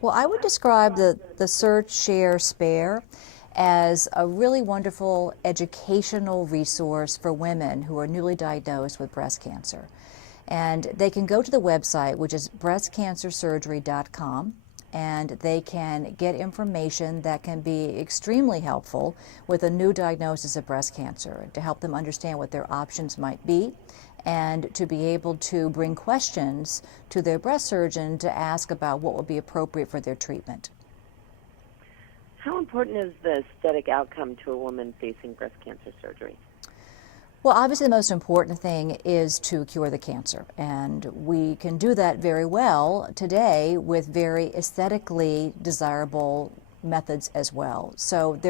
Well, I would describe the Search, Share, Spare as a really wonderful educational resource for women who are newly diagnosed with breast cancer. And they can go to the website, which is breastcancersurgery.com, and they can get information that can be extremely helpful with a new diagnosis of breast cancer to help them understand what their options might be and to be able to bring questions to their breast surgeon to ask about what would be appropriate for their treatment. How important is the aesthetic outcome to a woman facing breast cancer surgery? Well, obviously the most important thing is to cure the cancer, and we can do that very well today with very aesthetically desirable methods as well. So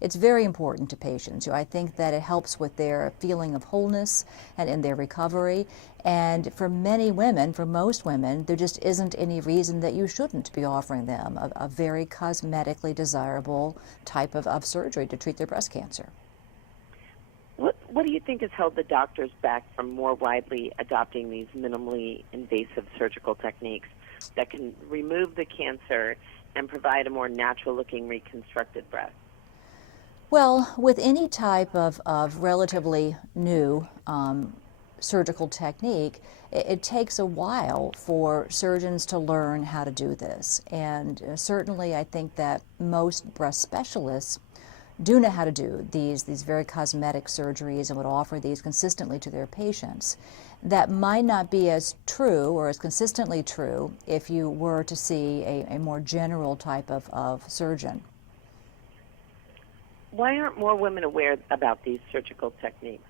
it's very important to patients. I think that it helps with their feeling of wholeness and in their recovery. And for many women, for most women, there just isn't any reason that you shouldn't be offering them a very cosmetically desirable type of surgery to treat their breast cancer. What do you think has held the doctors back from more widely adopting these minimally invasive surgical techniques that can remove the cancer and provide a more natural-looking reconstructed breast? Well, with any type of relatively new surgical technique, it takes a while for surgeons to learn how to do this. And certainly I think that most breast specialists do know how to do these very cosmetic surgeries and would offer these consistently to their patients. That might not be as true or as consistently true if you were to see a more general type of surgeon. Why aren't more women aware about these surgical techniques?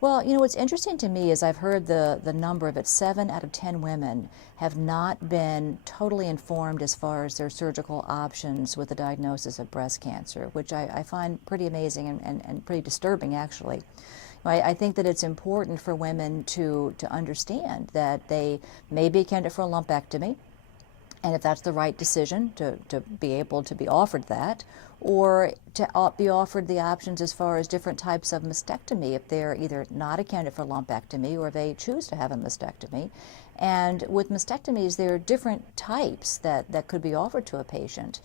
Well, what's interesting to me is I've heard the number of it, 7 out of 10 women have not been totally informed as far as their surgical options with the diagnosis of breast cancer, which I find pretty amazing and pretty disturbing, actually. I think that it's important for women to understand that they may be a candidate for a lumpectomy, and if that's the right decision to be able to be offered that, or to be offered the options as far as different types of mastectomy if they're either not a candidate for lumpectomy or they choose to have a mastectomy. And with mastectomies, there are different types that could be offered to a patient.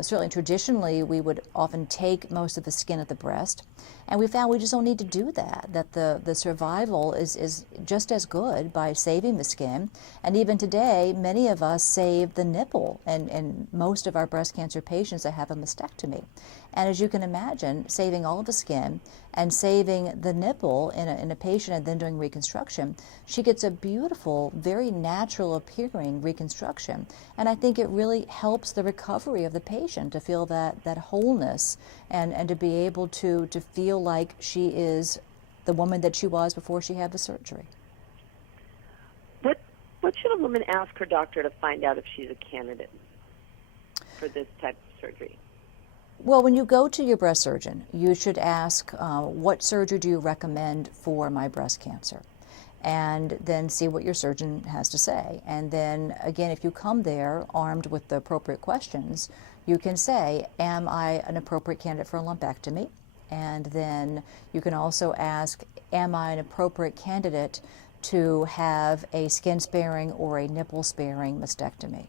Certainly traditionally, we would often take most of the skin at the breast, and we found we just don't need to do that, that the survival is just as good by saving the skin. And even today, many of us save the nipple in most of our breast cancer patients that have a mastectomy. And as you can imagine, saving all of the skin and saving the nipple in a patient and then doing reconstruction, she gets a beautiful, very natural appearing reconstruction. And I think it really helps the recovery of the patient to feel that wholeness and to be able to feel like she is the woman that she was before she had the surgery. What should a woman ask her doctor to find out if she's a candidate for this type of surgery? Well, when you go to your breast surgeon, you should ask, what surgery do you recommend for my breast cancer? And then see what your surgeon has to say. And then, again, if you come there armed with the appropriate questions, you can say, am I an appropriate candidate for a lumpectomy? And then you can also ask, am I an appropriate candidate to have a skin-sparing or a nipple-sparing mastectomy?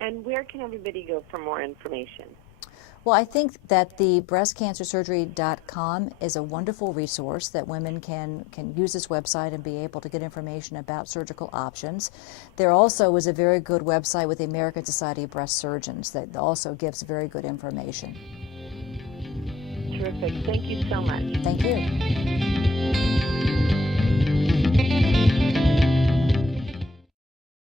And where can everybody go for more information? Well, I think that the breastcancersurgery.com is a wonderful resource that women can use this website and be able to get information about surgical options. There also is a very good website with the American Society of Breast Surgeons that also gives very good information. Terrific. Thank you so much. Thank you.